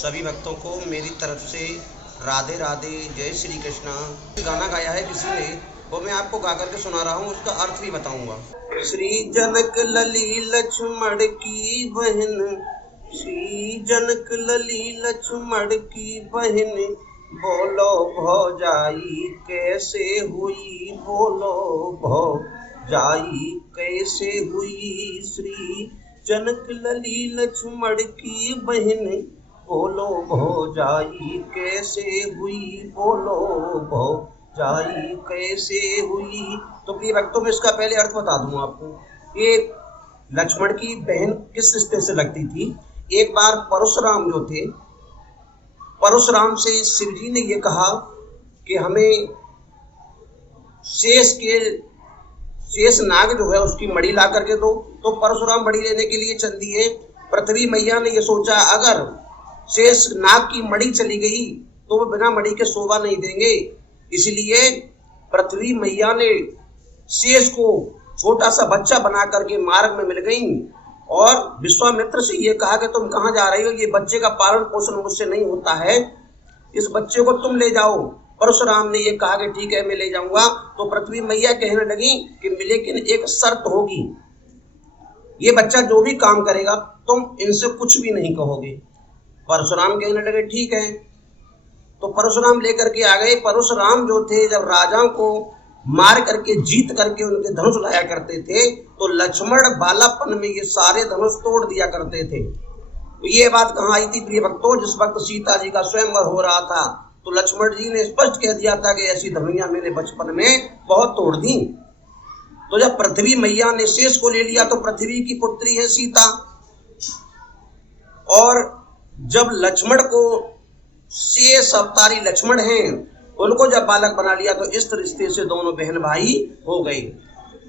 सभी भक्तों को मेरी तरफ से राधे राधे, जय श्री कृष्णा। गाना गाया है किसी ने, वो मैं आपको गा करके सुना रहा हूँ, उसका अर्थ भी बताऊंगा। श्री जनक लली लक्ष्मण की बहन, श्री जनक लली लक्ष्मण की बहन, बोलो भौजाई कैसे हुई, बोलो भौजाई कैसे हुई। श्री जनक लली लक्ष्मण की बहन, बोलो भौजाई कैसे हुई, बोलो भौजाई कैसे हुई। तो प्रिय भक्तों, में इसका पहले अर्थ बता दूं आपको। ये लक्ष्मण की बहन किस रिश्ते से लगती थी। एक बार परशुराम जो थे, परशुराम से शिव जी ने ये कहा कि हमें शेष नाग जो है उसकी मणि ला करके दो। तो परशुराम मणि लेने के लिए चल दिए। पृथ्वी मैया ने ये सोचा, अगर शेष नाग की मणि चली गई तो वो बिना मणि के शोभा नहीं देंगे। इसलिए पृथ्वी मैया ने शेष को छोटा सा बच्चा बना करके मार्ग में मिल गई और विश्वामित्र से ये कहा कि तुम कहाँ जा रही हो, ये बच्चे का पालन पोषण मुझसे नहीं होता है, इस बच्चे को तुम ले जाओ। परशुराम ने ये कहा कि ठीक है मैं ले जाऊंगा। तो पृथ्वी मैया कहने लगी कि लेकिन एक शर्त होगी, ये बच्चा जो भी काम करेगा तुम इनसे कुछ भी नहीं कहोगे। परशुराम कहने लगे ठीक है। तो परशुराम लेकर के आ गए। परशुराम जो थे, जब राजाओं को मार करके जीत करके उनके धनुष लाया करते थे, तो लक्ष्मण बालापन में ये सारे धनुष तोड़ दिया करते थे। तो ये बात कहाँ आई थी प्रिय भक्तों, जिस वक्त सीता जी का स्वयंवर हो रहा था तो लक्ष्मण जी ने स्पष्ट कह दिया था कि ऐसी धनुइयां मैंने बचपन में बहुत तोड़ दी। तो जब पृथ्वी मैया ने शेष को ले लिया तो पृथ्वी की पुत्री है सीता, और जब लक्ष्मण को शेष अवतारी लक्ष्मण हैं, उनको जब बालक बना लिया तो इस रिश्ते से दोनों बहन भाई हो गई।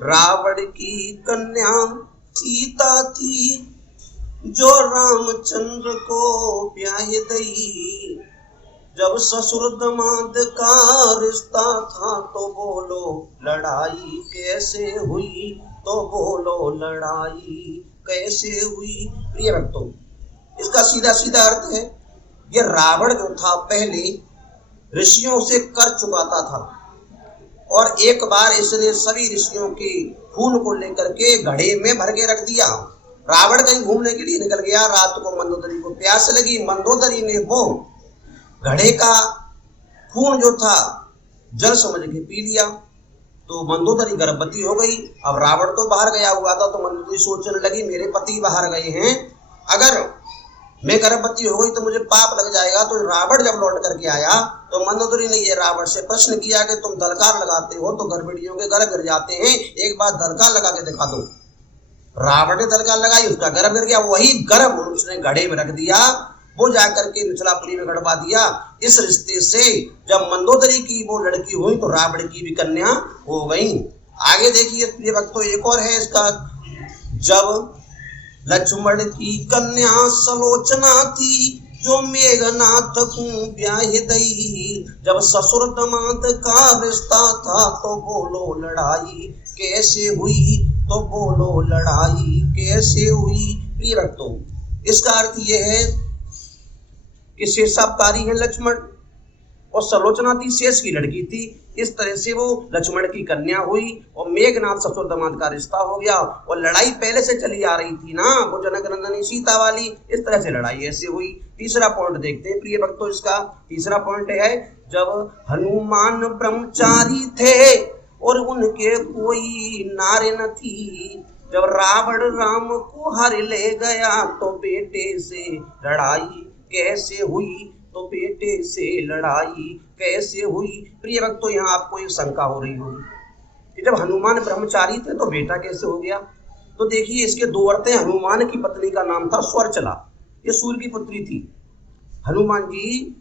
रावण की कन्या सीता थी, जो रामचंद्र को ब्याह दई। जब ससुर दमाद का रिश्ता था तो बोलो लड़ाई कैसे हुई, तो बोलो लड़ाई कैसे हुई। प्रिय भक्तों, इसका सीधा सीधा अर्थ है, ये रावण जो था पहले ऋषियों से कर चुकाता था, और एक बार इसने सभी ऋषियों के खून को लेकर के घड़े में भर के रख दिया। रावण कहीं घूमने के लिए निकल गया, रात को मंदोदरी को प्यास लगी, मंदोदरी ने वो घड़े का खून जो था जल समझ के पी लिया, तो मंदोदरी गर्भवती हो गई। अब रावण तो बाहर गया हुआ था, तो मंदोदरी सोचने लगी मेरे पति बाहर गए हैं, अगर मैं गर्भवती हो गई तो मुझे पाप लग जाएगा। तो रावण जब लौट करके आया तो मंदोदरी ने ये रावण से प्रश्न किया कि तुम दलकार लगाते हो तो गर्भवतियों के गर्भ गिर जाते हैं, एक बार दलकार लगा के दिखा दो। रावण ने दलकार लगाई, उसका गर्भ गिर गया। वही गर्भ उसने घड़े में रख दिया, वो जाकर के मिथिलापुरी में गड़वा दिया। इस रिश्ते से जब मंदोदरी की वो लड़की हुई तो रावण की भी कन्या हो गई। आगे देखिए प्रिय भक्तों, एक और है इसका। जब लक्ष्मण की कन्या सलोचना थी, जो मेघनाथ को ब्याह दई। जब ससुर दमाद का रिश्ता था तो बोलो लड़ाई कैसे हुई, तो बोलो लड़ाई कैसे हुई। प्रिय भक्तों, इसका अर्थ यह है कि शेषावतारी है लक्ष्मण, और सलोचना थी शेष की लड़की थी। इस तरह से वो लक्ष्मण की कन्या हुई और मेघनाथ ससुर दमाद का रिश्ता हो गया। और लड़ाई पहले से चली आ रही थी ना, वो जनक नंदनी सीता वाली, इस तरह से लड़ाई ऐसे हुई। तीसरा पॉइंट देखते हैं प्रिय भक्तों, इसका तीसरा पॉइंट है, जब हनुमान ब्रह्मचारी थे और उनके कोई नारे न थी। जब रावण राम को हर ले गया तो बेटे से लड़ाई कैसे हुई, तो बेटे से लड़ाई कैसे हुई। प्रिय भक्तों, यहाँ आपको एक शंका हो रही होगी कि जब हनुमान ब्रह्मचारी थे तो बेटा कैसे हो गया। तो देखिए इसके दो अर्थ हैं। हनुमान की पत्नी का नाम था स्वरचला, ये सूर्य की पुत्री थी। हनुमान जी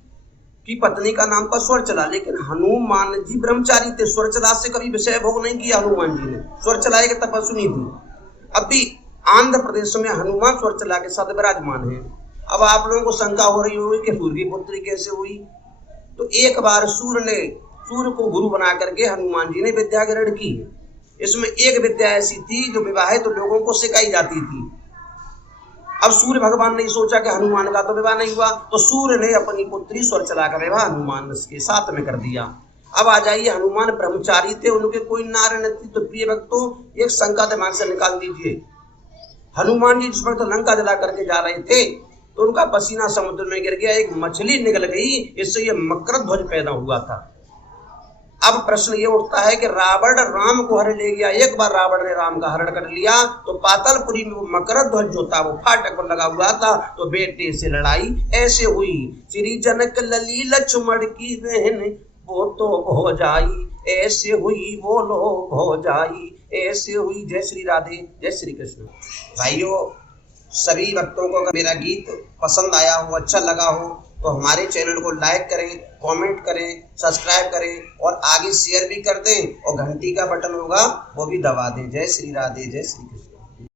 की पत्नी का नाम था स्वरचला, लेकिन हनुमान जी ब्रह्मचारी थे। स्वरचला से कभी विषय भोग नहीं किया हनुमान जी ने, स्वरचला एक तपस्विनी थी। अभी आंध्र प्रदेश में हनुमान स्वरचला के साथ विराजमान है। अब आप लोगों को शंका हो रही होगी कि सूर्य की पुत्री कैसे हुई। तो एक बार सूर्य को गुरु बना करके हनुमान जी ने विद्या ग्रहण की। इसमें एक विद्या ऐसी थी जो विवाहित लोगों को सिखाई जाती थी। अब सूर्य भगवान ने सोचा कि हनुमान का तो विवाह नहीं हुआ, तो सूर्य ने अपनी पुत्री स्वर चलाकर विवाह हनुमान के साथ में कर दिया। अब आ जाइए, हनुमान ब्रह्मचारी थे, उनके कोई नारी न थी। तो प्रिय भक्तों, एक शंका दिमाग से निकाल दीजिए। हनुमान जी जिस वक्त लंका जला करके जा रहे थे तो उनका पसीना समुद्र में गिर गया, एक मछली निकल गई, इससे ये मकर ध्वज पैदा हुआ था। अब प्रश्न ये उठता है कि रावण राम को हरण ले गया, एक बार रावण ने राम का हरण कर लिया तो पातालपुरी में वो मकर ध्वज जो था वो फाटक पर लगा हुआ था, तो बेटे से लड़ाई ऐसे हुई। श्री जनक लली लक्ष्मण की बहन वो तो हो जाई, ऐसे हुई वो लोग हो जाई, ऐसे हुई। जय श्री राधे, जय श्री कृष्ण। भाइयों, सभी भक्तों को अगर मेरा गीत पसंद आया हो, अच्छा लगा हो, तो हमारे चैनल को लाइक करें, कमेंट करें, सब्सक्राइब करें और आगे शेयर भी कर दें, और घंटी का बटन होगा वो भी दबा दें। जय श्री राधे, जय श्री कृष्ण।